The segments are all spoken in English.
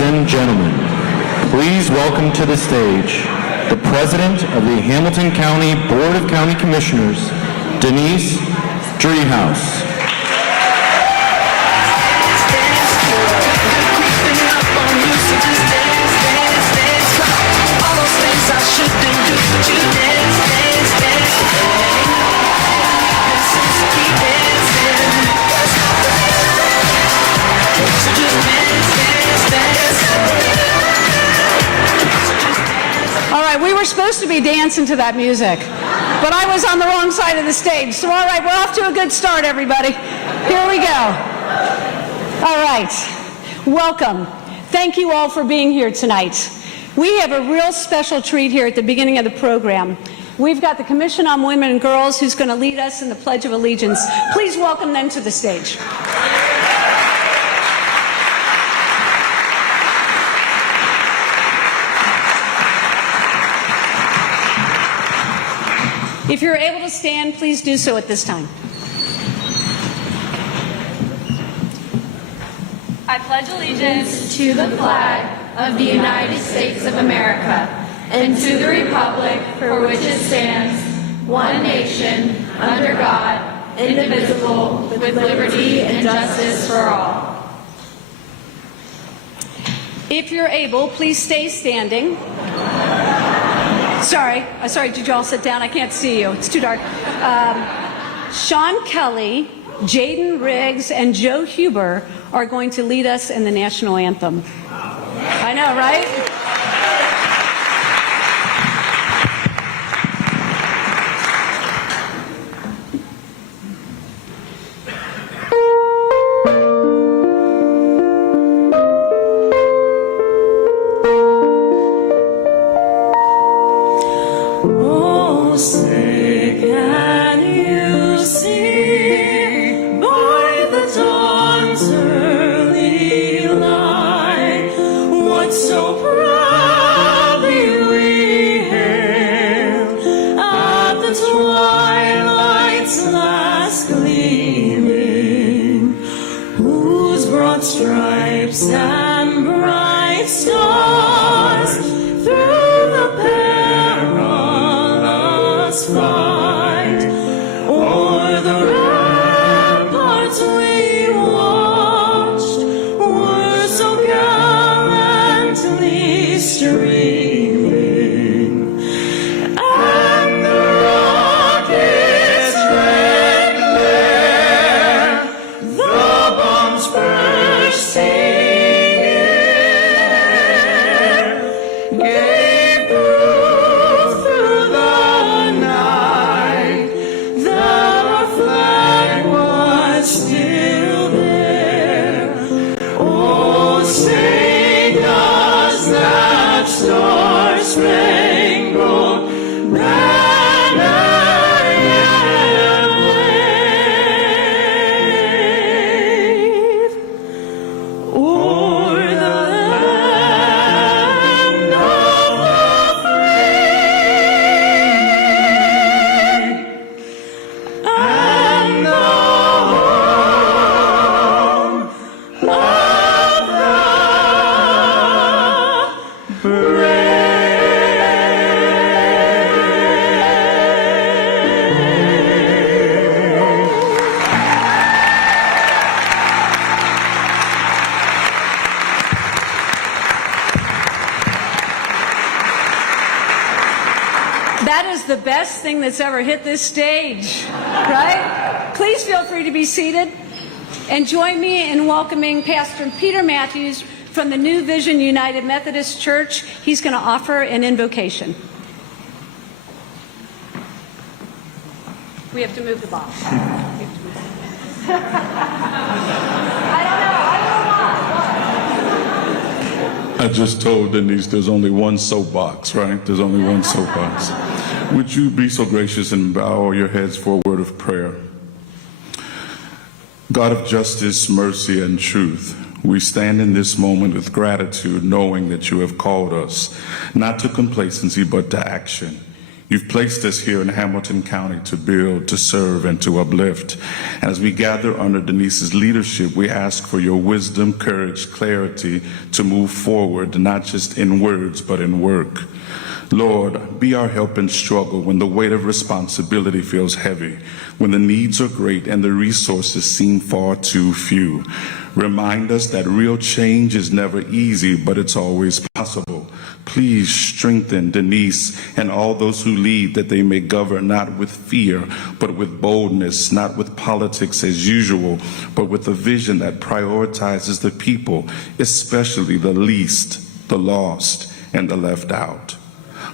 Ladies and gentlemen, please welcome to the stage the President of the Hamilton County Board of County Commissioners, Denise Driehaus. All right, we were supposed to be dancing to that music, but I was on the wrong side of the stage. So all right, we're off to a good start, everybody. Here we go. All right, welcome. Thank you all for being here tonight. We have a real special treat here at the beginning of the program. We've got the Commission on Women and Girls who's going to lead us in the Pledge of Allegiance. Please welcome them to the stage. If you're able to stand, please do so at this time. I pledge allegiance to the flag of the United States of America and to the republic for which it stands, one nation, under God, indivisible, with liberty and justice for all. If you're able, please stay standing. Sorry, did you all sit down? I can't see you. It's too dark. Sean Kelly, Jaden Riggs, and Joe Huber are going to lead us in the national anthem. I know, right? The best thing that's ever hit this stage, right? Please feel free to be seated and join me in welcoming Pastor Peter Matthews from the New Vision United Methodist Church. He's going to offer an invocation. We have to move the box. I don't know. I just told Denise there's only one soapbox, right? There's only one soapbox. Would you be so gracious and bow your heads for a word of prayer? God of justice, mercy, and truth, we stand in this moment with gratitude, knowing that you have called us not to complacency but to action. You've placed us here in Hamilton County to build, to serve, and to uplift. And as we gather under Denise's leadership, we ask for your wisdom, courage, clarity to move forward, not just in words, but in work. Lord, be our help in struggle when the weight of responsibility feels heavy, when the needs are great and the resources seem far too few. Remind us that real change is never easy, but it's always possible. Please strengthen Denise and all those who lead, that they may govern not with fear, but with boldness, not with politics as usual, but with a vision that prioritizes the people, especially the least, the lost, and the left out.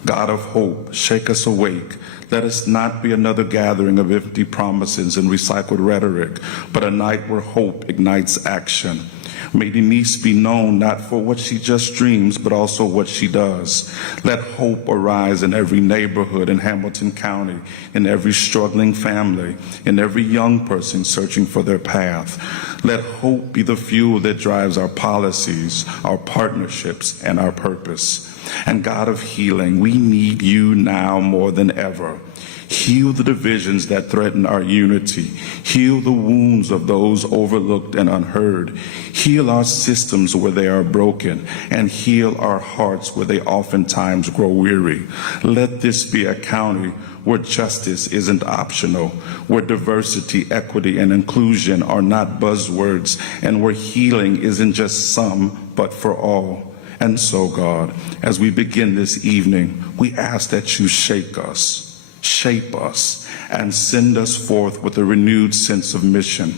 God of hope, shake us awake. Let us not be another gathering of empty promises and recycled rhetoric, but a night where hope ignites action. May Denise be known not for what she just dreams, but also what she does. Let hope arise in every neighborhood in Hamilton County, in every struggling family, in every young person searching for their path. Let hope be the fuel that drives our policies, our partnerships, and our purpose. And God of healing, we need you now more than ever. Heal the divisions that threaten our unity. Heal the wounds of those overlooked and unheard. Heal our systems where they are broken, and heal our hearts where they oftentimes grow weary. Let this be a county where justice isn't optional, where diversity, equity, and inclusion are not buzzwords, and where healing isn't just some, but for all. And so, God, as we begin this evening, we ask that you shake us, shape us, and send us forth with a renewed sense of mission.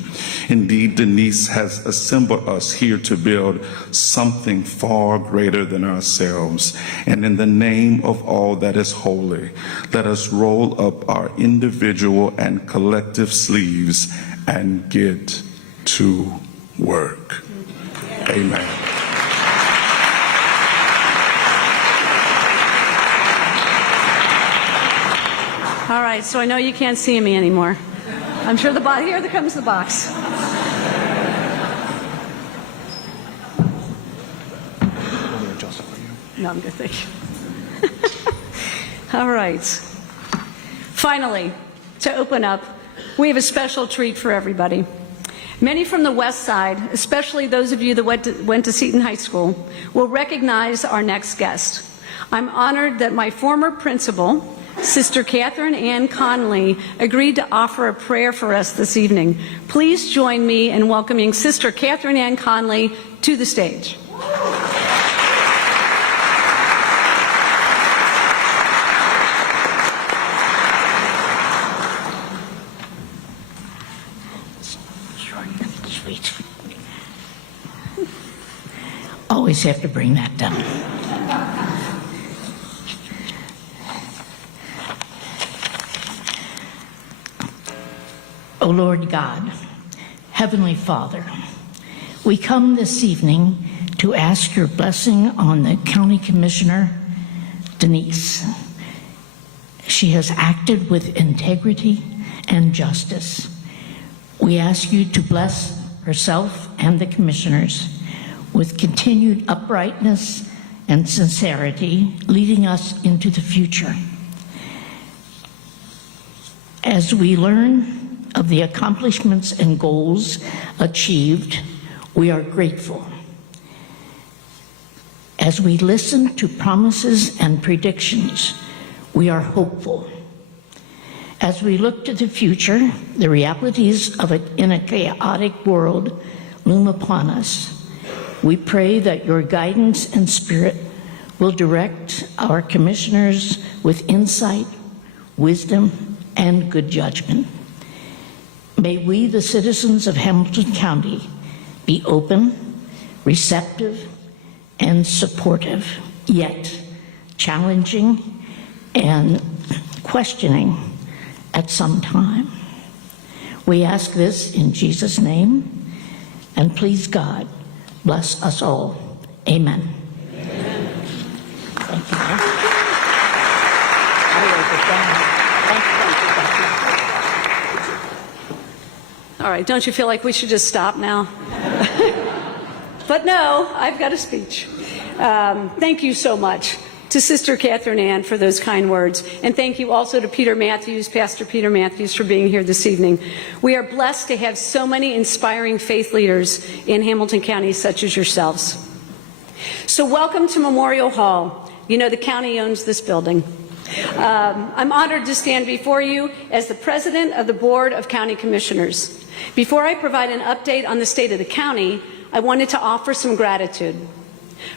Indeed, Denise has assembled us here to build something far greater than ourselves. And in the name of all that is holy, let us roll up our individual and collective sleeves and get to work. Amen. All right, so I know you can't see me anymore. I'm sure here comes the box. No, I'm good, thank you. All right. Finally, to open up, we have a special treat for everybody. Many from the West Side, especially those of you that went to Seton High School, will recognize our next guest. I'm honored that my former principal, Sister Catherine Ann Conley, agreed to offer a prayer for us this evening. Please join me in welcoming Sister Catherine Ann Conley to the stage. Sweet. Always have to bring that down. O Lord God, Heavenly Father, we come this evening to ask your blessing on the County Commissioner, Denise. She has acted with integrity and justice. We ask you to bless herself and the commissioners with continued uprightness and sincerity, leading us into the future. As we learn of the accomplishments and goals achieved, we are grateful. As we listen to promises and predictions, we are hopeful. As we look to the future, the realities in a chaotic world loom upon us. We pray that your guidance and spirit will direct our commissioners with insight, wisdom, and good judgment. May we, the citizens of Hamilton County, be open, receptive, and supportive, yet challenging and questioning at some time. We ask this in Jesus' name, and please God, bless us all. Amen. Amen. Thank you. All right, don't you feel like we should just stop now? But no, I've got a speech. Thank you so much. to Sister Catherine Ann for those kind words. And thank you also to Peter Matthews, Pastor Peter Matthews, for being here this evening. We are blessed to have so many inspiring faith leaders in Hamilton County such as yourselves. So welcome to Memorial Hall. You know, the county owns this building. I'm honored to stand before you as the president of the Board of County Commissioners. Before I provide an update on the state of the county, I wanted to offer some gratitude.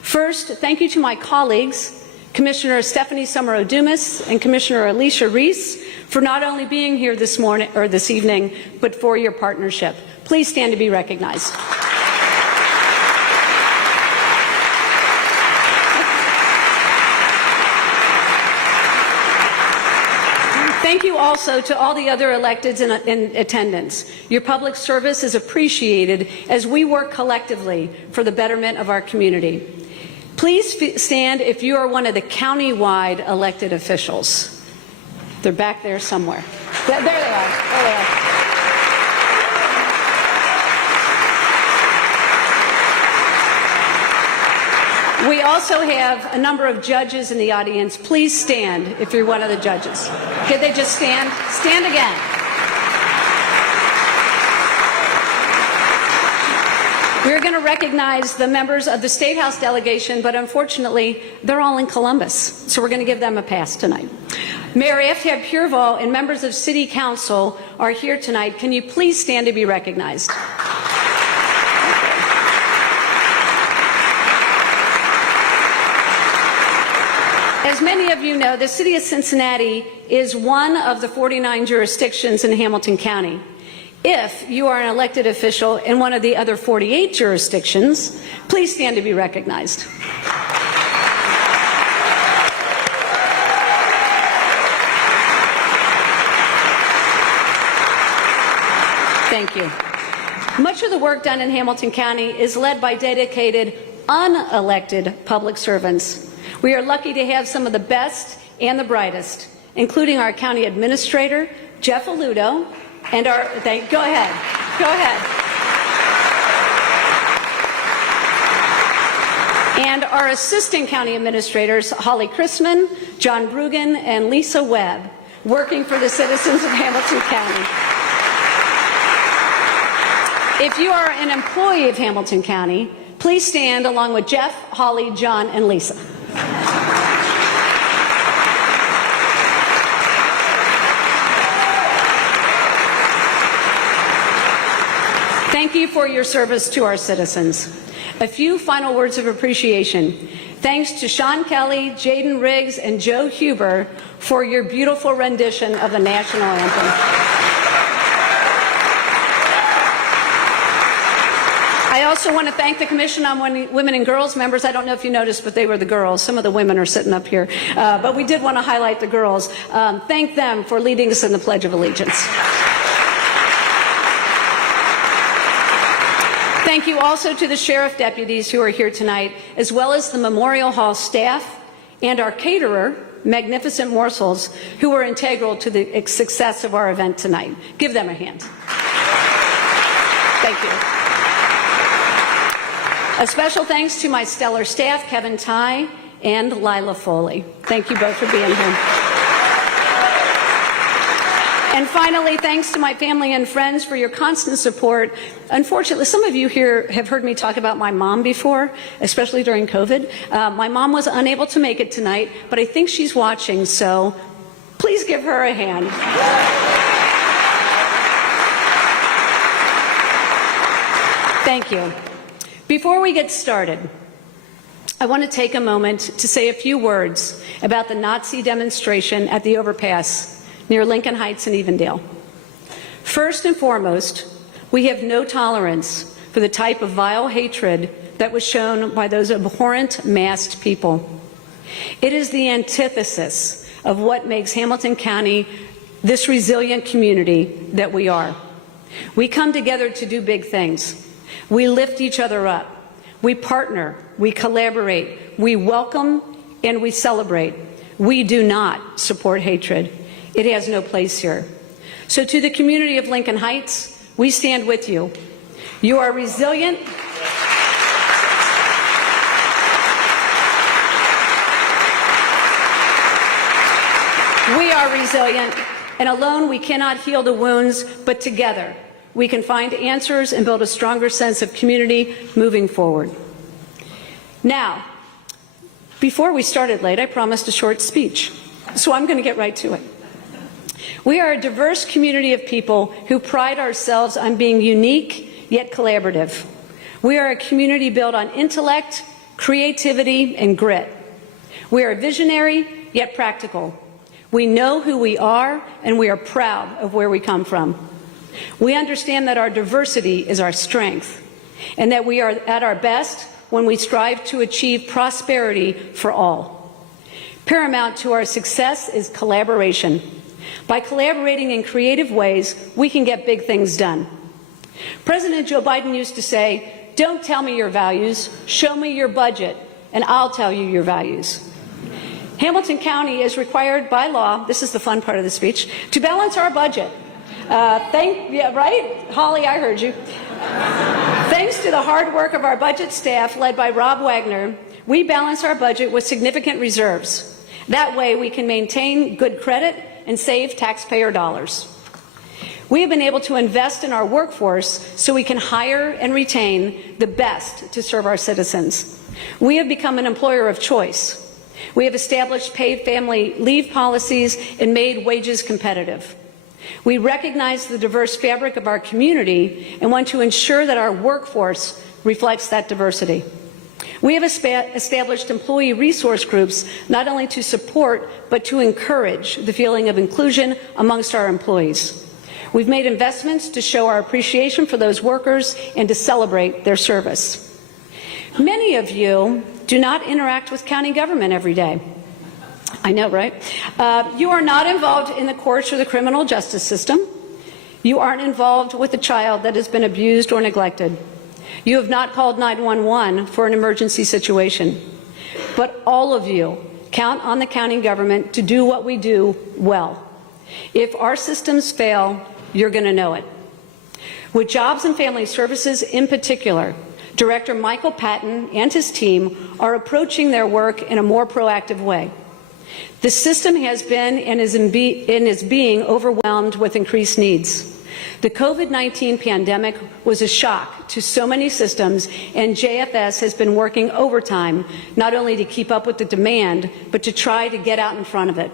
First, thank you to my colleagues, Commissioner Stephanie Summer-Odumas and Commissioner Alicia Reese, for not only being here this morning or this evening, but for your partnership. Please stand to be recognized. Thank you also to all the other electeds in attendance. Your public service is appreciated as we work collectively for the betterment of our community. Please stand if you are one of the county-wide elected officials. They're back there somewhere. There they are. There they are. We also have a number of judges in the audience. Please stand if you're one of the judges. Could they just stand? Stand again. We're going to recognize the members of the State House delegation, but unfortunately, they're all in Columbus, so we're going to give them a pass tonight. Mayor Aftab Pureval and members of City Council are here tonight. Can you please stand to be recognized? As many of you know, the City of Cincinnati is one of the 49 jurisdictions in Hamilton County. If you are an elected official in one of the other 48 jurisdictions, please stand to be recognized. Thank you. Much of the work done in Hamilton County is led by dedicated, unelected public servants. We are lucky to have some of the best and the brightest, including our county administrator, Jeff Aludo, and our, go ahead. And our assistant county administrators, Holly Chrisman, John Brugan, and Lisa Webb, working for the citizens of Hamilton County. If you are an employee of Hamilton County, please stand along with Jeff, Holly, John, and Lisa. Thank you for your service to our citizens. A few final words of appreciation. Thanks to Sean Kelly, Jaden Riggs, and Joe Huber for your beautiful rendition of the national anthem. I also want to thank the Commission on Women and Girls members. I don't know if you noticed, but they were the girls. Some of the women are sitting up here. But we did want to highlight the girls. Thank them for leading us in the Pledge of Allegiance. Thank you also to the sheriff deputies who are here tonight, as well as the Memorial Hall staff and our caterer, Magnificent Morsels, who were integral to the success of our event tonight. Give them a hand. Thank you. A special thanks to my stellar staff, Kevin Ty and Lila Foley. Thank you both for being here. And finally, thanks to my family and friends for your constant support. Unfortunately, some of you here have heard me talk about my mom before, especially during COVID. My mom was unable to make it tonight, but I think she's watching, so please give her a hand. Thank you. Before we get started, I want to take a moment to say a few words about the Nazi demonstration at the overpass near Lincoln Heights and Evendale. First and foremost, we have no tolerance for the type of vile hatred that was shown by those abhorrent masked people. It is the antithesis of what makes Hamilton County this resilient community that we are. We come together to do big things. We lift each other up. We partner. We collaborate. We welcome and we celebrate. We do not support hatred. It has no place here. So to the community of Lincoln Heights, we stand with you. You are resilient. are resilient, and alone we cannot heal the wounds, but together we can find answers and build a stronger sense of community moving forward. Now, before we started late, I promised a short speech, so I'm going to get right to it. We are a diverse community of people who pride ourselves on being unique yet collaborative. We are a community built on intellect, creativity, and grit. We are visionary yet practical. We know who we are, and we are proud of where we come from. We understand that our diversity is our strength, and that we are at our best when we strive to achieve prosperity for all. Paramount to our success is collaboration. By collaborating in creative ways, we can get big things done. President Joe Biden used to say, "Don't tell me your values, show me your budget, and I'll tell you your values." Hamilton County is required by law, this is the fun part of the speech, to balance our budget. Right? Holly, I heard you. Thanks to the hard work of our budget staff led by Rob Wagner, we balance our budget with significant reserves. That way we can maintain good credit and save taxpayer dollars. We have been able to invest in our workforce so we can hire and retain the best to serve our citizens. We have become an employer of choice. We have established paid family leave policies and made wages competitive. We recognize the diverse fabric of our community and want to ensure that our workforce reflects that diversity. We have established employee resource groups not only to support but to encourage the feeling of inclusion amongst our employees. We've made investments to show our appreciation for those workers and to celebrate their service. Many of you do not interact with county government every day. I know, right? You are not involved in the courts or the criminal justice system. You aren't involved with a child that has been abused or neglected. You have not called 911 for an emergency situation. But all of you count on the county government to do what we do well. If our systems fail, you're going to know it. With Jobs and Family Services in particular, Director Michael Patton and his team are approaching their work in a more proactive way. The system has been and is being overwhelmed with increased needs. The COVID-19 pandemic was a shock to so many systems, and JFS has been working overtime not only to keep up with the demand, but to try to get out in front of it.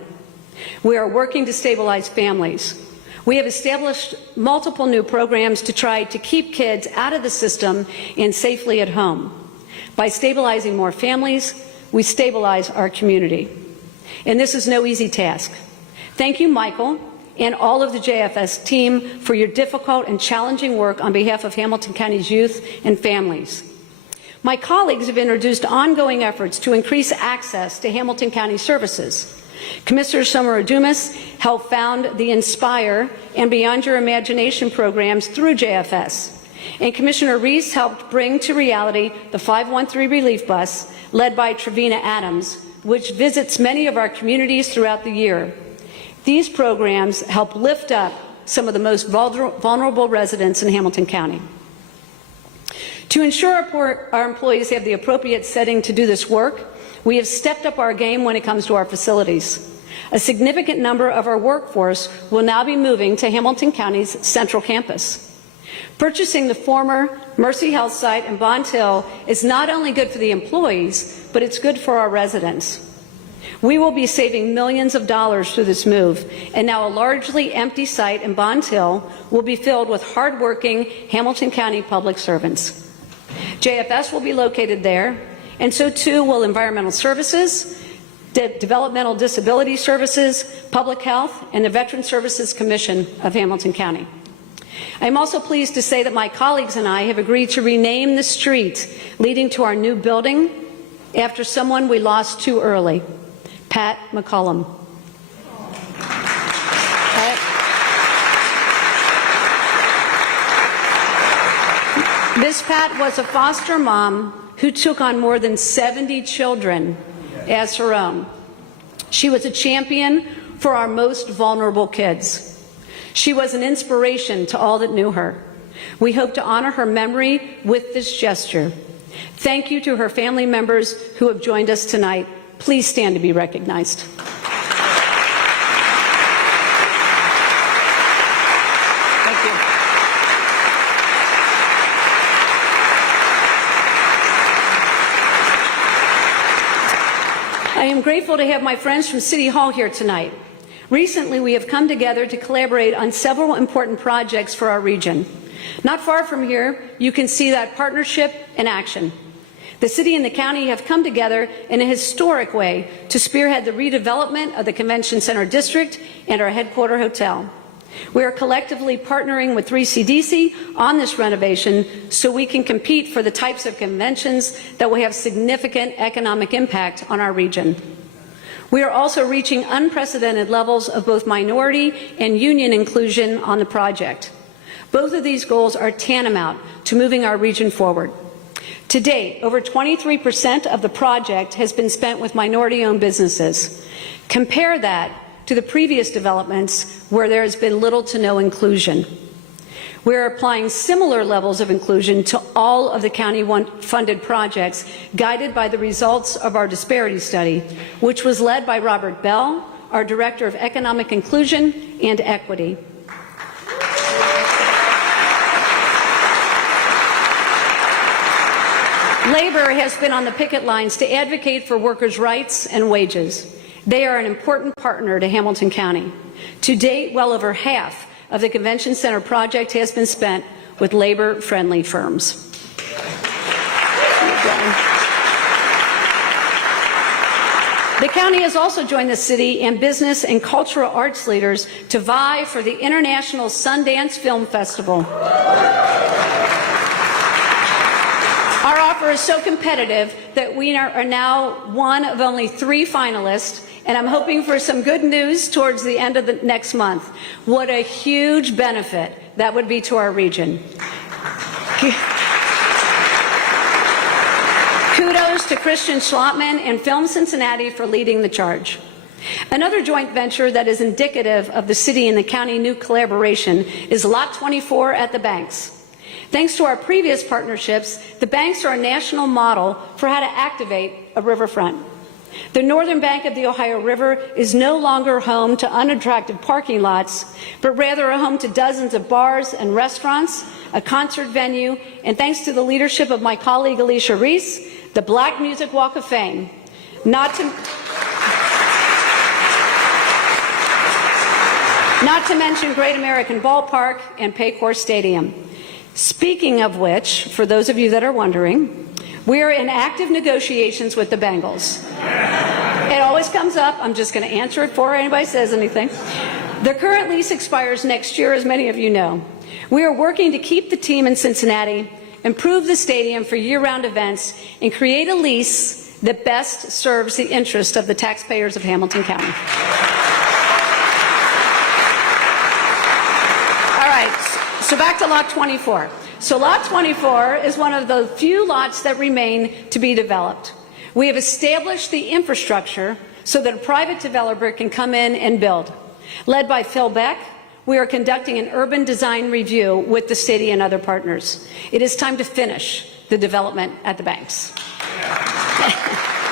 We are working to stabilize families. We have established multiple new programs to try to keep kids out of the system and safely at home. By stabilizing more families, we stabilize our community. And this is no easy task. Thank you, Michael, and all of the JFS team for your difficult and challenging work on behalf of Hamilton County's youth and families. My colleagues have introduced ongoing efforts to increase access to Hamilton County services. Commissioner Summer Adumas helped found the Inspire and Beyond Your Imagination programs through JFS. And Commissioner Reese helped bring to reality the 513 Relief Bus, led by Trevina Adams, which visits many of our communities throughout the year. These programs help lift up some of the most vulnerable residents in Hamilton County. To ensure our employees have the appropriate setting to do this work, we have stepped up our game when it comes to our facilities. A significant number of our workforce will now be moving to Hamilton County's central campus. Purchasing the former Mercy Health site in Bond Hill is not only good for the employees, but it's good for our residents. We will be saving millions of dollars through this move, and now a largely empty site in Bond Hill will be filled with hardworking Hamilton County public servants. JFS will be located there, and so too will Environmental Services, Developmental Disability Services, Public Health, and the Veteran Services Commission of Hamilton County. I am also pleased to say that my colleagues and I have agreed to rename the street leading to our new building after someone we lost too early, Pat McCullum. This Pat was a foster mom who took on more than 70 children as her own. She was a champion for our most vulnerable kids. She was an inspiration to all that knew her. We hope to honor her memory with this gesture. Thank you to her family members who have joined us tonight. Please stand to be recognized. grateful to have my friends from City Hall here tonight. Recently, we have come together to collaborate on several important projects for our region. Not far from here, you can see that partnership in action. The city and the county have come together in a historic way to spearhead the redevelopment of the Convention Center District and our headquarter hotel. We are collectively partnering with 3CDC on this renovation so we can compete for the types of conventions that will have significant economic impact on our region. We are also reaching unprecedented levels of both minority and union inclusion on the project. Both of these goals are tantamount to moving our region forward. To date, over 23% of the project has been spent with minority-owned businesses. Compare that to the previous developments where there has been little to no inclusion. We are applying similar levels of inclusion to all of the county-funded projects, guided by the results of our disparity study, which was led by Robert Bell, our Director of Economic Inclusion and Equity. Labor has been on the picket lines to advocate for workers' rights and wages. They are an important partner to Hamilton County. To date, well over half of the Convention Center project has been spent with labor-friendly firms. The county has also joined the city and business and cultural arts leaders to vie for the International Sundance Film Festival. Our offer is so competitive that we are now one of only 3 finalists, and I'm hoping for some good news towards the end of the next month. What a huge benefit that would be to our region. Kudos to Christian Schlottman and Film Cincinnati for leading the charge. Another joint venture that is indicative of the city and the county new collaboration is Lot 24 at the Banks. Thanks to our previous partnerships, the banks are a national model for how to activate a riverfront. The northern bank of the Ohio River is no longer home to unattractive parking lots, but rather a home to dozens of bars and restaurants, a concert venue, and thanks to the leadership of my colleague Alicia Reese, the Black Music Walk of Fame. Not to mention Great American Ballpark and Paycor Stadium. Speaking of which, for those of you that are wondering, we are in active negotiations with the Bengals. It always comes up. I'm just going to answer it before anybody says anything. The current lease expires next year, as many of you know. We are working to keep the team in Cincinnati, improve the stadium for year-round events, and create a lease that best serves the interest of the taxpayers of Hamilton County. All right. So back to Lot 24. So Lot 24 is one of the few lots that remain to be developed. We have established the infrastructure so that a private developer can come in and build. Led by Phil Beck, we are conducting an urban design review with the city and other partners. It is time to finish the development at the Banks.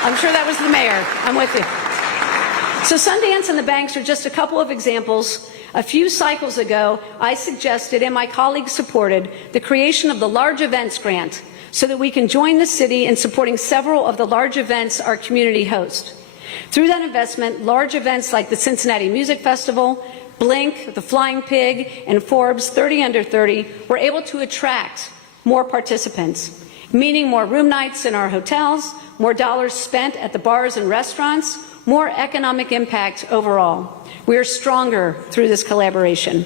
I'm sure that was the mayor. I'm with you. So Sundance and the Banks are just a couple of examples. A few cycles ago, I suggested and my colleagues supported the creation of the Large Events Grant so that we can join the city in supporting several of the large events our community hosts. Through that investment, large events like the Cincinnati Music Festival, Blink, the Flying Pig, and Forbes 30 Under 30 were able to attract more participants, meaning more room nights in our hotels, more dollars spent at the bars and restaurants, more economic impact overall. We are stronger through this collaboration.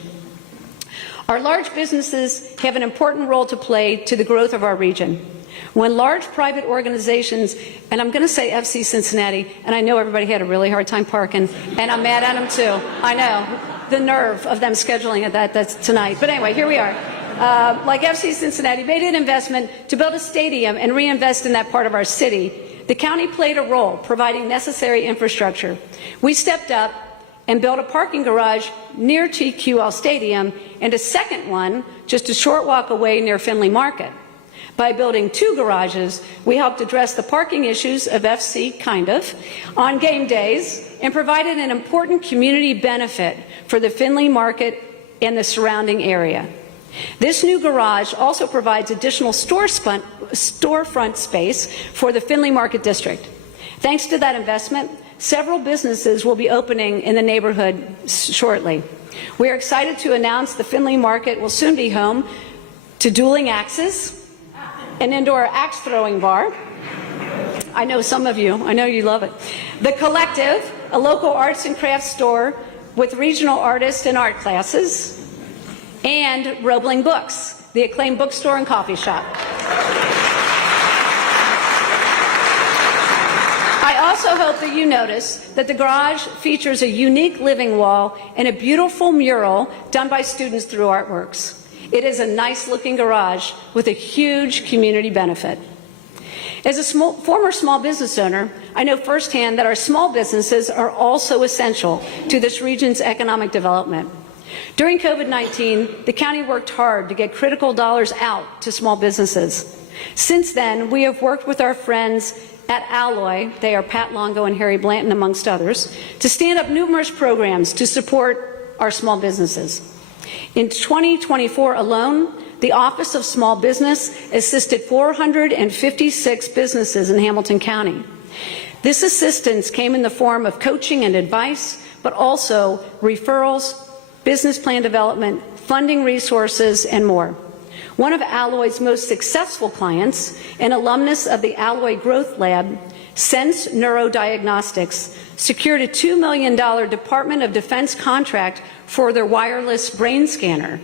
Our large businesses have an important role to play to the growth of our region. When large private organizations, and I'm going to say FC Cincinnati, and I know everybody had a really hard time parking, and I'm mad at them too. I know, the nerve of them scheduling it that's tonight. But anyway, here we are. Like FC Cincinnati made an investment to build a stadium and reinvest in that part of our city. The county played a role providing necessary infrastructure. We stepped up and built a parking garage near TQL Stadium and a second one just a short walk away near Findlay Market. By building 2 garages, we helped address the parking issues of FC, on game days and provided an important community benefit for the Findlay Market and the surrounding area. This new garage also provides additional storefront space for the Findlay Market District. Thanks to that investment, several businesses will be opening in the neighborhood shortly. We are excited to announce the Findlay Market will soon be home to Dueling Axes, an indoor axe throwing bar. I know some of you, I know you love it. The Collective, a local arts and crafts store with regional artists and art classes. And Roebling Books, the acclaimed bookstore and coffee shop. I also hope that you notice that the garage features a unique living wall and a beautiful mural done by students through Artworks. It is a nice-looking garage with a huge community benefit. As a former small business owner, I know firsthand that our small businesses are also essential to this region's economic development. During COVID-19, the county worked hard to get critical dollars out to small businesses. Since then, we have worked with our friends at Alloy, they are Pat Longo and Harry Blanton amongst others, to stand up numerous programs to support our small businesses. In 2024 alone, the Office of Small Business assisted 456 businesses in Hamilton County. This assistance came in the form of coaching and advice, but also referrals, business plan development, funding resources, and more. One of Alloy's most successful clients, an alumnus of the Alloy Growth Lab, Sense Neurodiagnostics, secured a $2 million Department of Defense contract for their wireless brain scanner.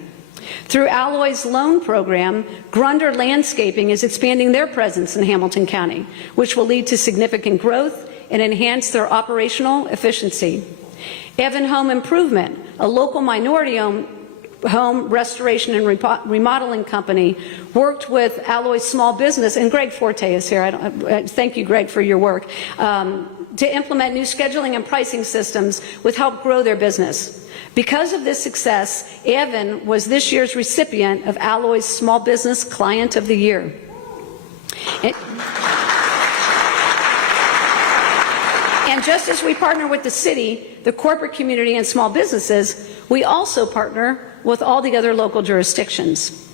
Through Alloy's loan program, Grunder Landscaping is expanding their presence in Hamilton County, which will lead to significant growth and enhance their operational efficiency. Evan Home Improvement, a local minority-owned home restoration and remodeling company, worked with Alloy's small business, and Greg Forte is here. Thank you, Greg, for your work, to implement new scheduling and pricing systems which help grow their business. Because of this success, Evan was this year's recipient of Alloy's Small Business Client of the Year. And just as we partner with the city, the corporate community, and small businesses, we also partner with all the other local jurisdictions.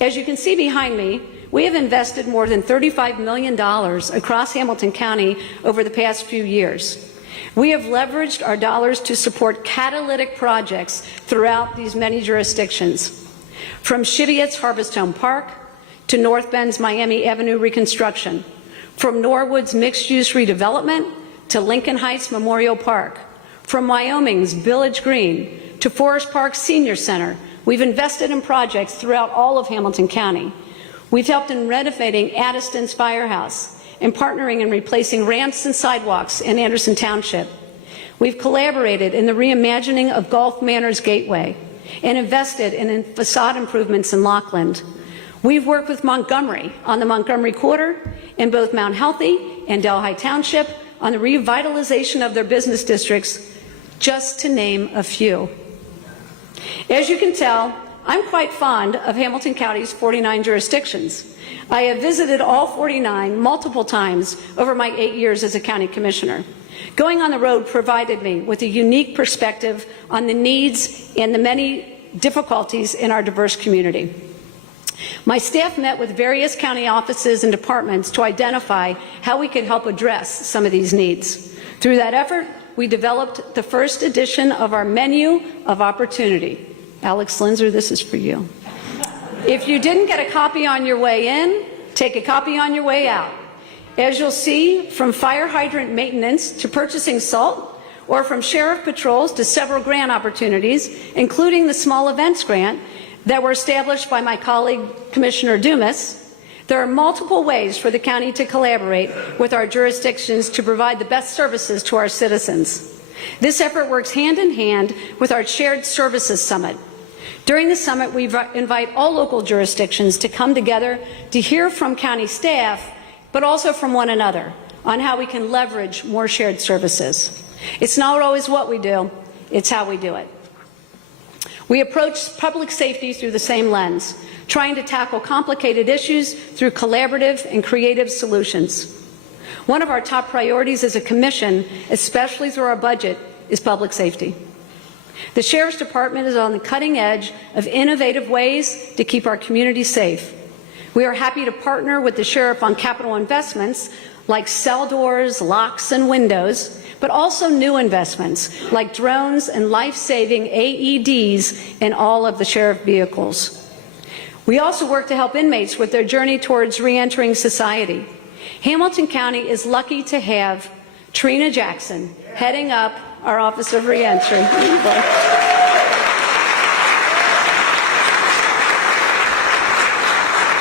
As you can see behind me, we have invested more than $35 million across Hamilton County over the past few years. We have leveraged our dollars to support catalytic projects throughout these many jurisdictions, from Cheviot's Harvest Home Park to North Bend's Miami Avenue reconstruction, from Norwood's mixed-use redevelopment to Lincoln Heights Memorial Park, from Wyoming's Village Green to Forest Park Senior Center. We've invested in projects throughout all of Hamilton County. We've helped in renovating Addiston's Firehouse and partnering in replacing ramps and sidewalks in Anderson Township. We've collaborated in the reimagining of Gulf Manor's Gateway and invested in facade improvements in Lockland. We've worked with Montgomery on the Montgomery Quarter in both Mount Healthy and Delhi Township on the revitalization of their business districts, just to name a few. As you can tell, I'm quite fond of Hamilton County's 49 jurisdictions. I have visited all 49 multiple times over my 8 years as a county commissioner. Going on the road provided me with a unique perspective on the needs and the many difficulties in our diverse community. My staff met with various county offices and departments to identify how we could help address some of these needs. Through that effort, we developed the first edition of our Menu of Opportunity. Alex Linzer, this is for you. If you didn't get a copy on your way in, take a copy on your way out. As you'll see, from fire hydrant maintenance to purchasing salt, or from sheriff patrols to several grant opportunities, including the small events grant that were established by my colleague, Commissioner Dumas, there are multiple ways for the county to collaborate with our jurisdictions to provide the best services to our citizens. This effort works hand in hand with our Shared Services Summit. During the summit, we invite all local jurisdictions to come together to hear from county staff, but also from one another on how we can leverage more shared services. It's not always what we do, it's how we do it. We approach public safety through the same lens, trying to tackle complicated issues through collaborative and creative solutions. One of our top priorities as a commission, especially through our budget, is public safety. The Sheriff's Department is on the cutting edge of innovative ways to keep our community safe. We are happy to partner with the Sheriff on capital investments like cell doors, locks, and windows, but also new investments like drones and life-saving AEDs in all of the sheriff vehicles. We also work to help inmates with their journey towards reentering society. Hamilton County is lucky to have Trina Jackson heading up our Office of Reentry.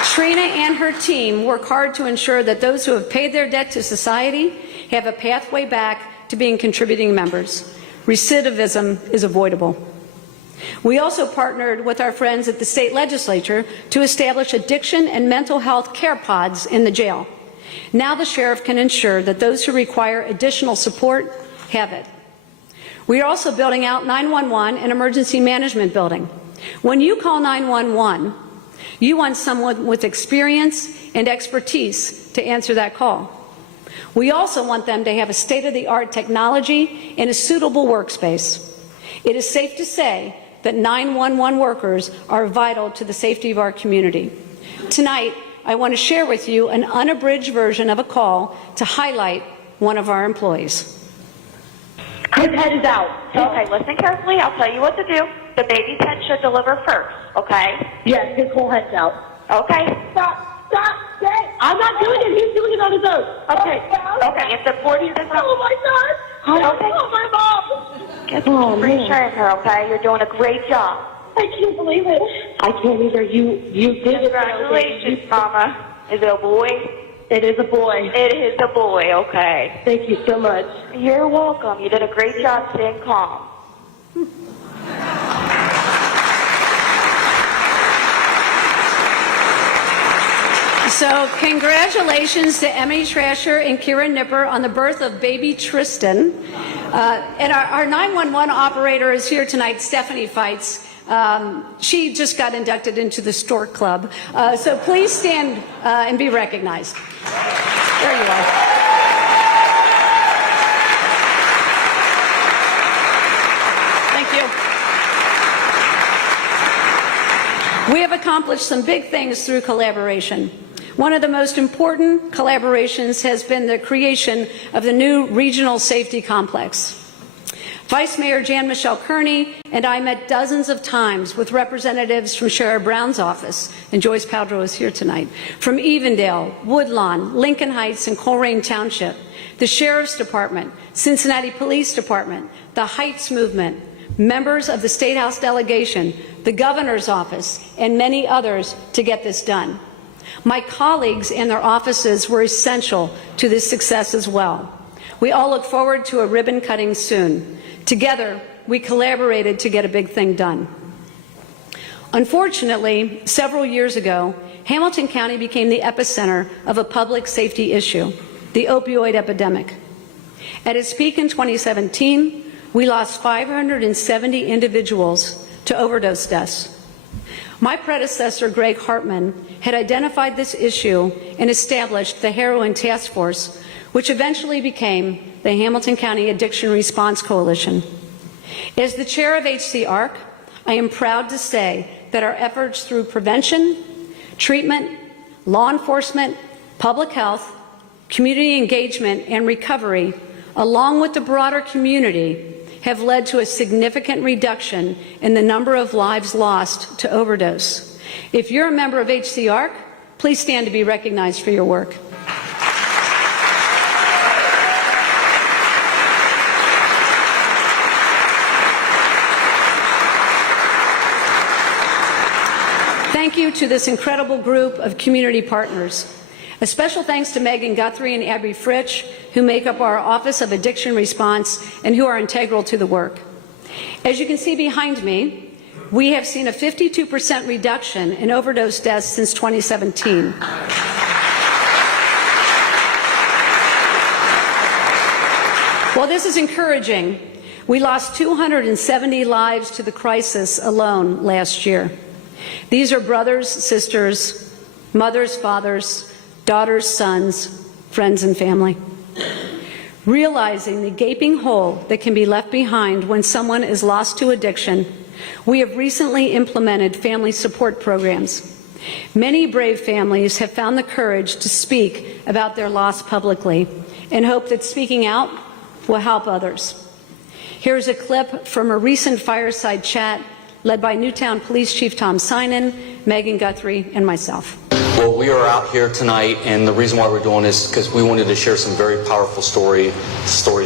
Trina and her team work hard to ensure that those who have paid their debt to society have a pathway back to being contributing members. Recidivism is avoidable. We also partnered with our friends at the state legislature to establish addiction and mental health care pods in the jail. Now the sheriff can ensure that those who require additional support have it. We are also building out 911 and emergency management building. When you call 911, you want someone with experience and expertise to answer that call. We also want them to have a state-of-the-art technology and a suitable workspace. It is safe to say that 911 workers are vital to the safety of our community. Tonight, I want to share with you an unabridged version of a call to highlight one of our employees. His head is out. Okay, listen carefully. I'll tell you what to do. The baby's head should deliver first, okay? Yes, his whole head's out. Okay? Stop, stay. I'm not doing it. He's doing it on his own. Okay. Okay, it's important to Oh, my God. Okay. Oh, my mom. Get reassuring her, okay? You're doing a great job. I can't believe it. I can't either. You did it. Congratulations, Mama. Is it a boy? It is a boy. It is a boy, okay. Thank you so much. You're welcome. You did a great job staying calm. So congratulations to Emily Trasher and Kira Nipper on the birth of baby Tristan. And our 911 operator is here tonight, Stephanie Feitz. She just got inducted into the Stork Club. So please stand and be recognized. There you are. Thank you. We have accomplished some big things through collaboration. One of the most important collaborations has been the creation of the new Regional Safety Complex. Vice Mayor Jan Michelle Kearney and I met dozens of times with representatives from Sheriff Brown's office, and Joyce Powdrow is here tonight, from Evendale, Woodlawn, Lincoln Heights, and Coleraine Township, the Sheriff's Department, Cincinnati Police Department, the Heights Movement, members of the State House delegation, the Governor's office, and many others to get this done. My colleagues and their offices were essential to this success as well. We all look forward to a ribbon cutting soon. Together, we collaborated to get a big thing done. Unfortunately, several years ago, Hamilton County became the epicenter of a public safety issue, the opioid epidemic. At its peak in 2017, we lost 570 individuals to overdose deaths. My predecessor, Greg Hartman, had identified this issue and established the Heroin Task Force, which eventually became the Hamilton County Addiction Response Coalition. As the chair of HCARC, I am proud to say that our efforts through prevention, treatment, law enforcement, public health, community engagement, and recovery, along with the broader community, have led to a significant reduction in the number of lives lost to overdose. If you're a member of HCARC, please stand to be recognized for your work. Thank you to this incredible group of community partners. A special thanks to Megan Guthrie and Abby Fritsch, who make up our Office of Addiction Response and who are integral to the work. As you can see behind me, we have seen a 52% reduction in overdose deaths since 2017. While this is encouraging, we lost 270 lives to the crisis alone last year. These are brothers, sisters, mothers, fathers, daughters, sons, friends, and family. Realizing the gaping hole that can be left behind when someone is lost to addiction, we have recently implemented family support programs. Many brave families have found the courage to speak about their loss publicly and hope that speaking out will help others. Here's a clip from a recent fireside chat led by Newtown Police Chief Tom Sinan, Megan Guthrie, and myself. Well, we are out here tonight, and the reason why we're doing this is because we wanted to share some very powerful stories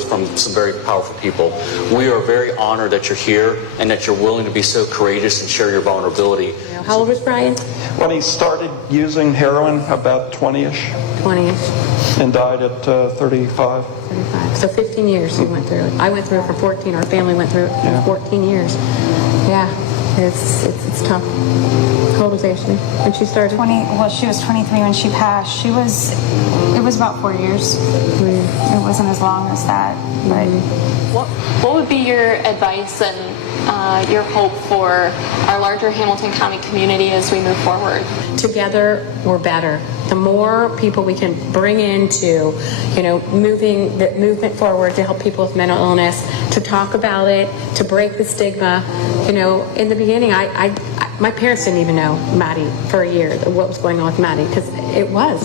from some very powerful people. We are very honored that you're here and that you're willing to be so courageous and share your vulnerability. How old was Brian? When he started using heroin, about 20-ish. 20-ish. And died at 35. 35. So 15 years he went through it. I went through it for 14. Our family went through it for 14 years. Yeah, it's tough. How old was Ashley when she started? Well, she was 23 when she passed. It was about 4 years. It wasn't as long as that, but. What would be your advice and your hope for our larger Hamilton County community as we move forward? Together, we're better. The more people we can bring into, moving the movement forward to help people with mental illness, to talk about it, to break the stigma. In the beginning, my parents didn't even know Maddie for a year, what was going on with Maddie, because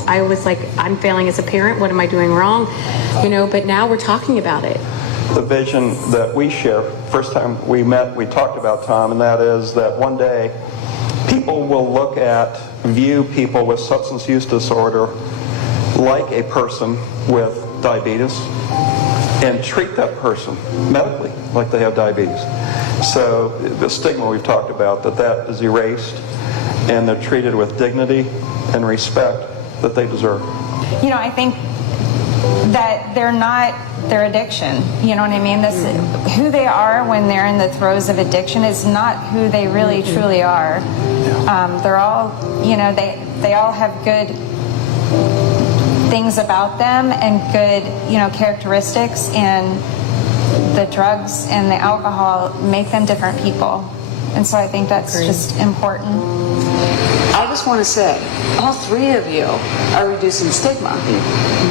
I was like, I'm failing as a parent, what am I doing wrong? But now we're talking about it. The vision that we share, first time we met, we talked about, Tom, and that is that one day people will view people with substance use disorder like a person with diabetes and treat that person medically like they have diabetes. So the stigma we've talked about, that is erased and they're treated with dignity and respect that they deserve. I think that they're not their addiction. You know what I mean? Who they are when they're in the throes of addiction is not who they really truly are. They're all, they all have good things about them and good, characteristics, and the drugs and the alcohol make them different people. And so I think that's just important. I just want to say, all three of you are reducing stigma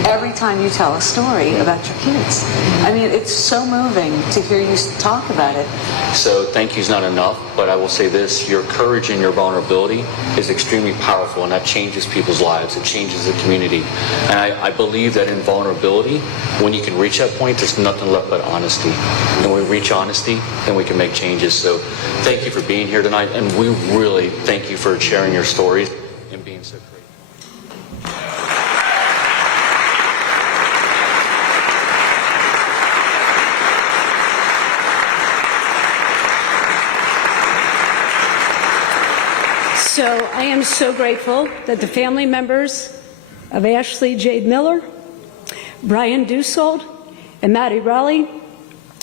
every time you tell a story about your kids. I mean, it's so moving to hear you talk about it. So thank you's not enough, but I will say this, your courage and your vulnerability is extremely powerful, and that changes people's lives. It changes the community. And I believe that in vulnerability, when you can reach that point, there's nothing left but honesty. And when we reach honesty, then we can make changes. So thank you for being here tonight, and we really thank you for sharing your stories and being so great. So I am so grateful that the family members of Ashley Jade Miller, Brian Dussold, and Maddie Raleigh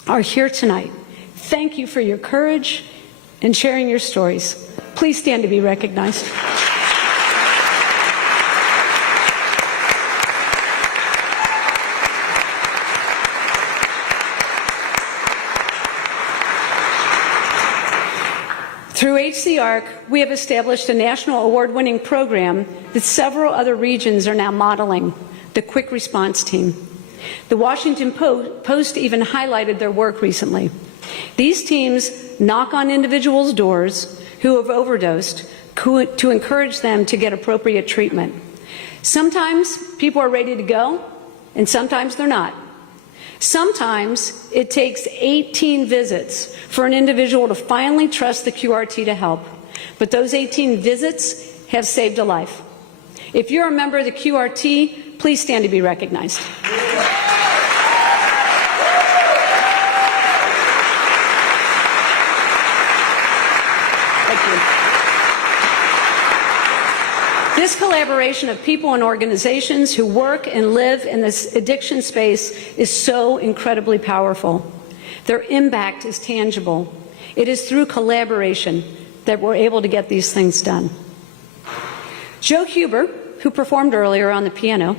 are here tonight. Thank you for your courage and sharing your stories. Please stand to be recognized. Through HCARC, we have established a national award-winning program that several other regions are now modeling, the Quick Response Team. The Washington Post even highlighted their work recently. These teams knock on individuals' doors who have overdosed to encourage them to get appropriate treatment. Sometimes people are ready to go, and sometimes they're not. Sometimes it takes 18 visits for an individual to finally trust the QRT to help, but those 18 visits have saved a life. If you're a member of the QRT, please stand to be recognized. Thank you. This collaboration of people and organizations who work and live in this addiction space is so incredibly powerful. Their impact is tangible. It is through collaboration that we're able to get these things done. Joe Huber, who performed earlier on the piano,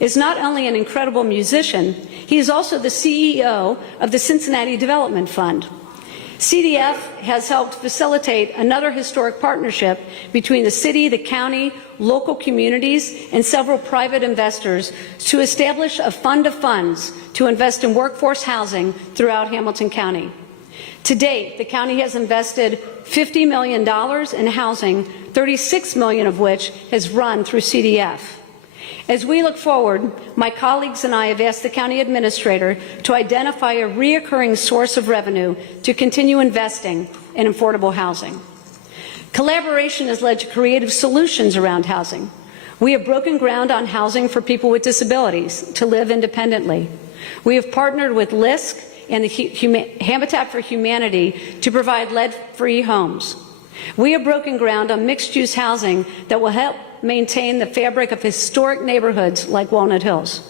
is not only an incredible musician, he is also the CEO of the Cincinnati Development Fund. CDF has helped facilitate another historic partnership between the city, the county, local communities, and several private investors to establish a fund of funds to invest in workforce housing throughout Hamilton County. To date, the county has invested $50 million in housing, $36 million of which has run through CDF. As we look forward, my colleagues and I have asked the county administrator to identify a reoccurring source of revenue to continue investing in affordable housing. Collaboration has led to creative solutions around housing. We have broken ground on housing for people with disabilities to live independently. We have partnered with LISC and the Habitat for Humanity to provide lead-free homes. We have broken ground on mixed-use housing that will help maintain the fabric of historic neighborhoods like Walnut Hills.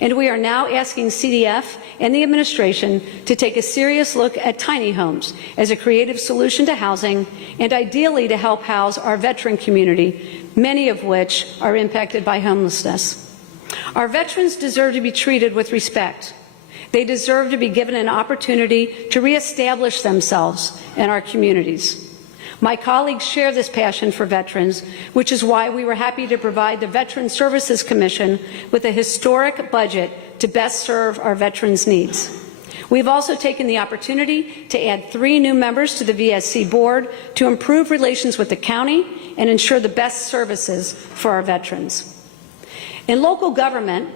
And we are now asking CDF and the administration to take a serious look at tiny homes as a creative solution to housing and ideally to help house our veteran community, many of which are impacted by homelessness. Our veterans deserve to be treated with respect. They deserve to be given an opportunity to reestablish themselves in our communities. My colleagues share this passion for veterans, which is why we were happy to provide the Veteran Services Commission with a historic budget to best serve our veterans' needs. We've also taken the opportunity to add 3 new members to the VSC board to improve relations with the county and ensure the best services for our veterans. In local government,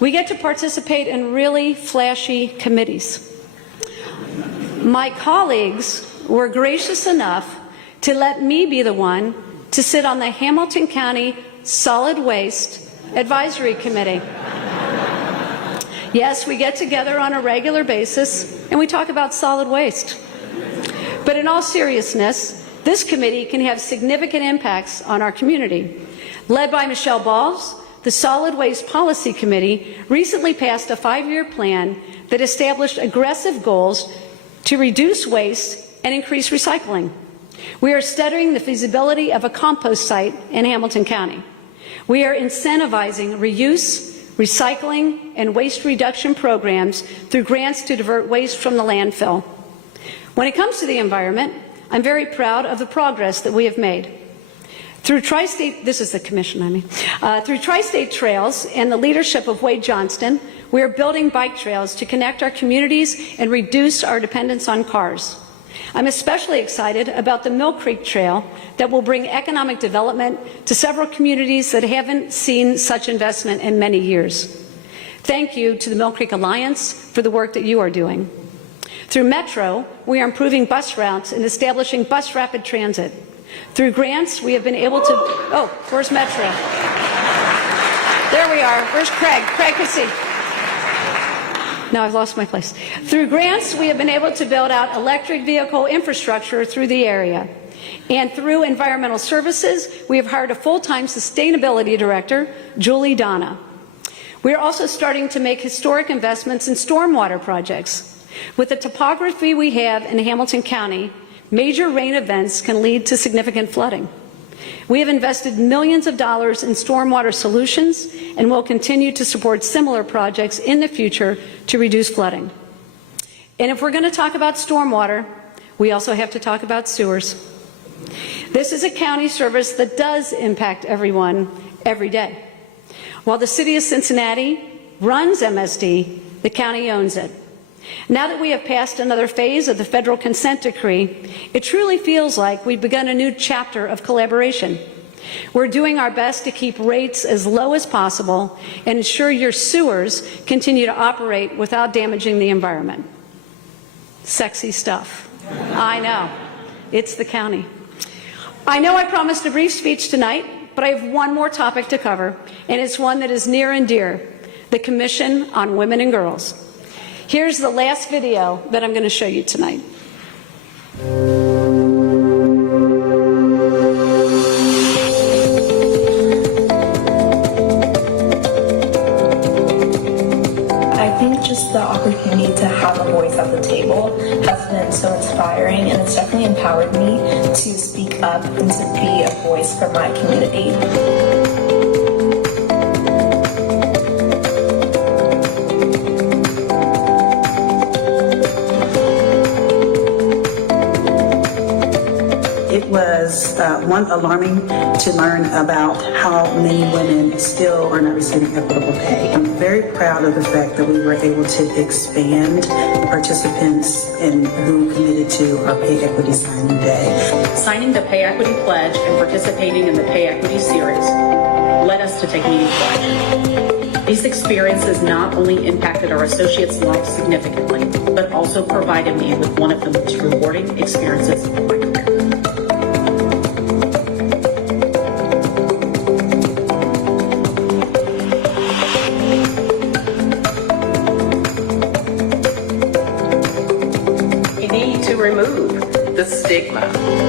we get to participate in really flashy committees. My colleagues were gracious enough to let me be the one to sit on the Hamilton County Solid Waste Advisory Committee. Yes, we get together on a regular basis and we talk about solid waste. But in all seriousness, this committee can have significant impacts on our community. Led by Michelle Balls, the Solid Waste Policy Committee recently passed a 5-year plan that established aggressive goals to reduce waste and increase recycling. We are studying the feasibility of a compost site in Hamilton County. We are incentivizing reuse, recycling, and waste reduction programs through grants to divert waste from the landfill. When it comes to the environment, I'm very proud of the progress that we have made. Through Tri-State, this is the commission, I mean, through Tri-State Trails and the leadership of Wade Johnston, we are building bike trails to connect our communities and reduce our dependence on cars. I'm especially excited about the Mill Creek Trail that will bring economic development to several communities that haven't seen such investment in many years. Thank you to the Mill Creek Alliance for the work that you are doing. Through Metro, we are improving bus routes and establishing bus rapid transit. Through grants, we have been able to, oh, where's Metro? There we are. Where's Craig? Craig can see. Now I've lost my place. Through grants, we have been able to build out electric vehicle infrastructure through the area. And through environmental services, we have hired a full-time sustainability director, Julie Donna. We are also starting to make historic investments in stormwater projects. With the topography we have in Hamilton County, major rain events can lead to significant flooding. We have invested millions of dollars in stormwater solutions and will continue to support similar projects in the future to reduce flooding. And if we're going to talk about stormwater, we also have to talk about sewers. This is a county service that does impact everyone every day. While the city of Cincinnati runs MSD, the county owns it. Now that we have passed another phase of the federal consent decree, it truly feels like we've begun a new chapter of collaboration. We're doing our best to keep rates as low as possible and ensure your sewers continue to operate without damaging the environment. Sexy stuff. I know. It's the county. I know I promised a brief speech tonight, but I have one more topic to cover, and it's one that is near and dear, the Commission on Women and Girls. Here's the last video that I'm going to show you tonight. I think just the opportunity to have a voice at the table has been so inspiring, and it's definitely empowered me to speak up and to be a voice for my community. It was alarming to learn about how many women still are not receiving equitable pay. I'm very proud of the fact that we were able to expand participants and who committed to our Pay Equity Signing Day. Signing the Pay Equity Pledge and participating in the Pay Equity Series led us to take meaningful action. These experiences not only impacted our associates' lives significantly, but also provided me with one of the most rewarding experiences of my career. We need to remove the stigma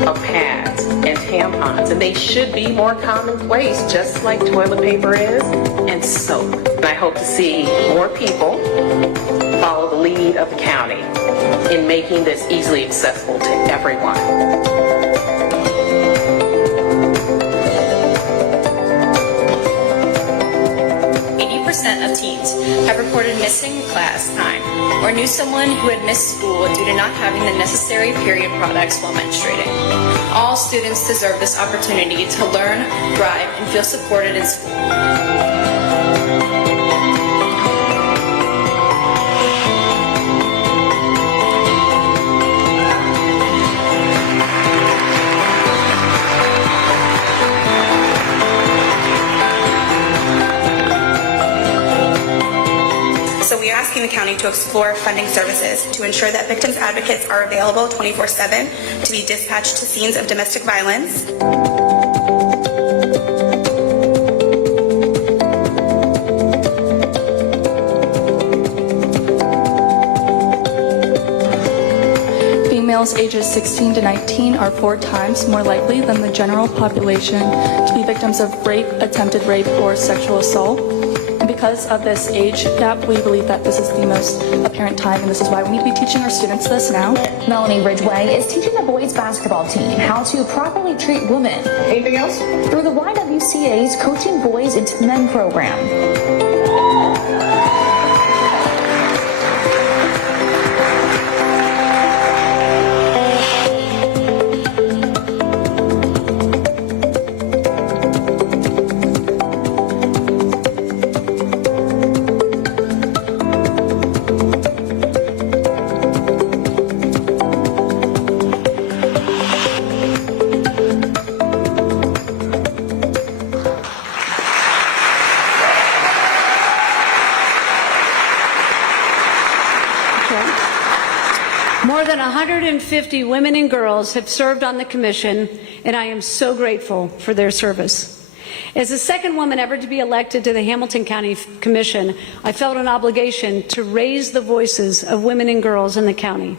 of pads and tampons, and they should be more commonplace, just like toilet paper is and soap. And I hope to see more people follow the lead of the county in making this easily accessible to everyone. 80% of teens have reported missing class time or knew someone who had missed school due to not having the necessary period products while menstruating. All students deserve this opportunity to learn, thrive, and feel supported in school. So we are asking the county to explore funding services to ensure that victims advocates are available 24/7 to be dispatched to scenes of domestic violence. Females ages 16 to 19 are 4 times more likely than the general population to be victims of rape, attempted rape, or sexual assault. And because of this age gap, we believe that this is the most apparent time, and this is why we need to be teaching our students this now. Melanie Ridgway is teaching the boys basketball team how to properly treat women. Anything else? Through the YWCA's Coaching Boys into Men program. More than 150 women and girls have served on the commission, and I am so grateful for their service. As the second woman ever to be elected to the Hamilton County Commission, I felt an obligation to raise the voices of women and girls in the county.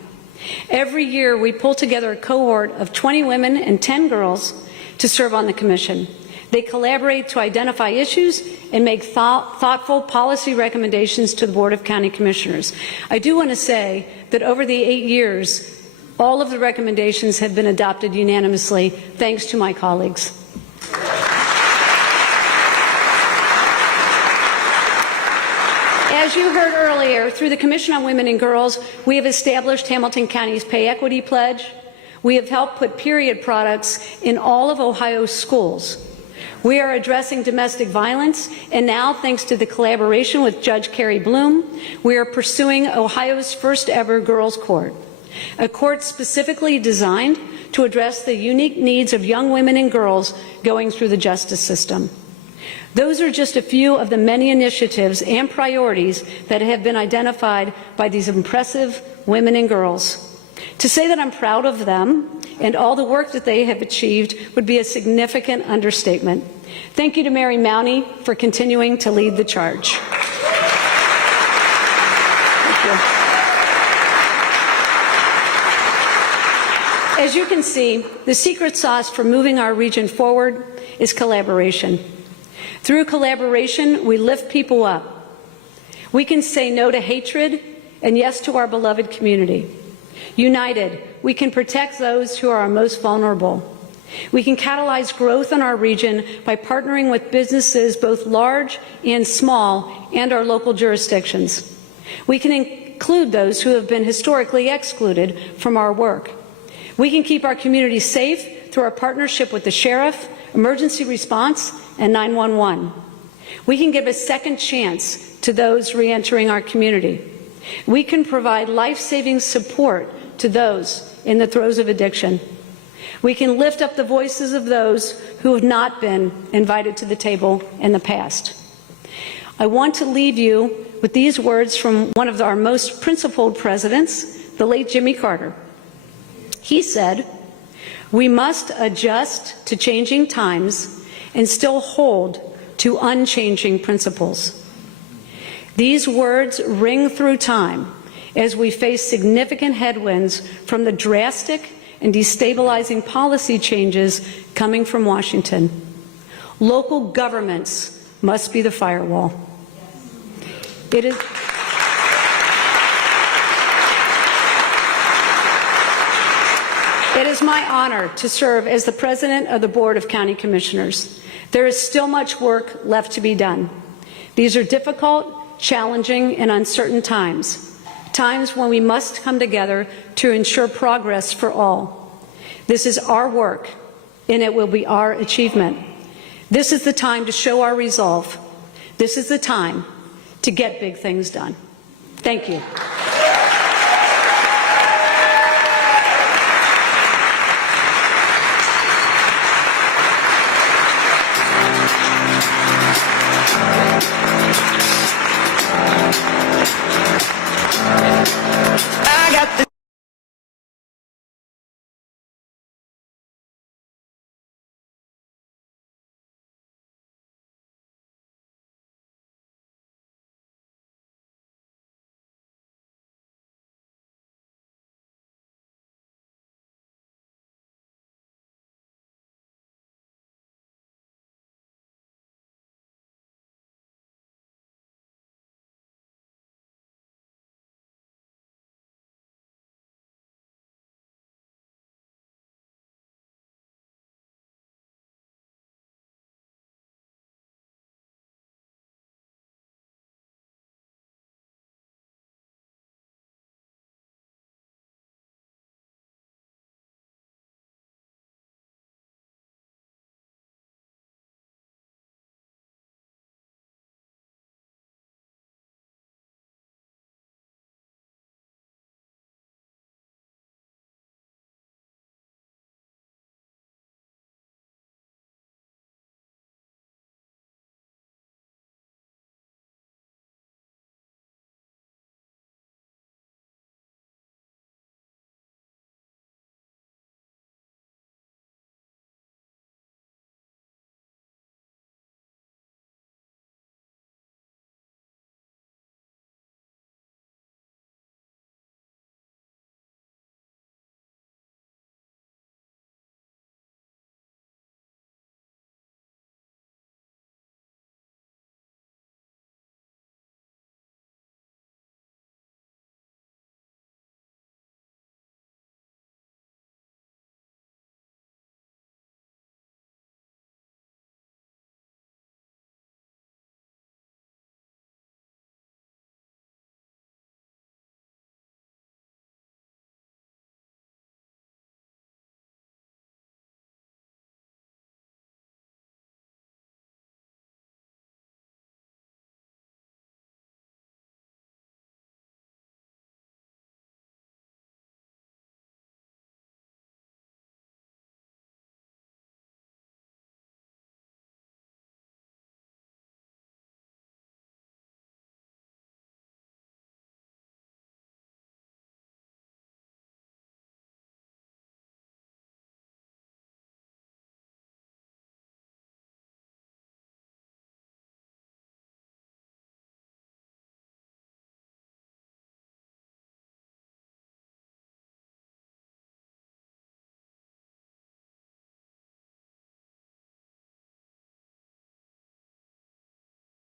Every year, we pull together a cohort of 20 women and 10 girls to serve on the commission. They collaborate to identify issues and make thoughtful policy recommendations to the Board of County Commissioners. I do want to say that over the 8 years, all of the recommendations have been adopted unanimously, thanks to my colleagues. As you heard earlier, through the Commission on Women and Girls, we have established Hamilton County's Pay Equity Pledge. We have helped put period products in all of Ohio's schools. We are addressing domestic violence, and now, thanks to the collaboration with Judge Carrie Bloom, we are pursuing Ohio's first ever girls' court, a court specifically designed to address the unique needs of young women and girls going through the justice system. Those are just a few of the many initiatives and priorities that have been identified by these impressive women and girls. To say that I'm proud of them and all the work that they have achieved would be a significant understatement. Thank you to Mary Mounty for continuing to lead the charge. Thank you. As you can see, the secret sauce for moving our region forward is collaboration. Through collaboration, we lift people up. We can say no to hatred and yes to our beloved community. United, we can protect those who are our most vulnerable. We can catalyze growth in our region by partnering with businesses both large and small and our local jurisdictions. We can include those who have been historically excluded from our work. We can keep our community safe through our partnership with the sheriff, emergency response, and 911. We can give a second chance to those re-entering our community. We can provide life-saving support to those in the throes of addiction. We can lift up the voices of those who have not been invited to the table in the past. I want to leave you with these words from one of our most principled presidents, the late Jimmy Carter. He said, "We must adjust to changing times and still hold to unchanging principles." These words ring through time as we face significant headwinds from the drastic and destabilizing policy changes coming from Washington. Local governments must be the firewall. It is my honor to serve as the President of the Board of County Commissioners. There is still much work left to be done. These are difficult, challenging, and uncertain times, times when we must come together to ensure progress for all. This is our work, and it will be our achievement. This is the time to show our resolve. This is the time to get big things done. Thank you.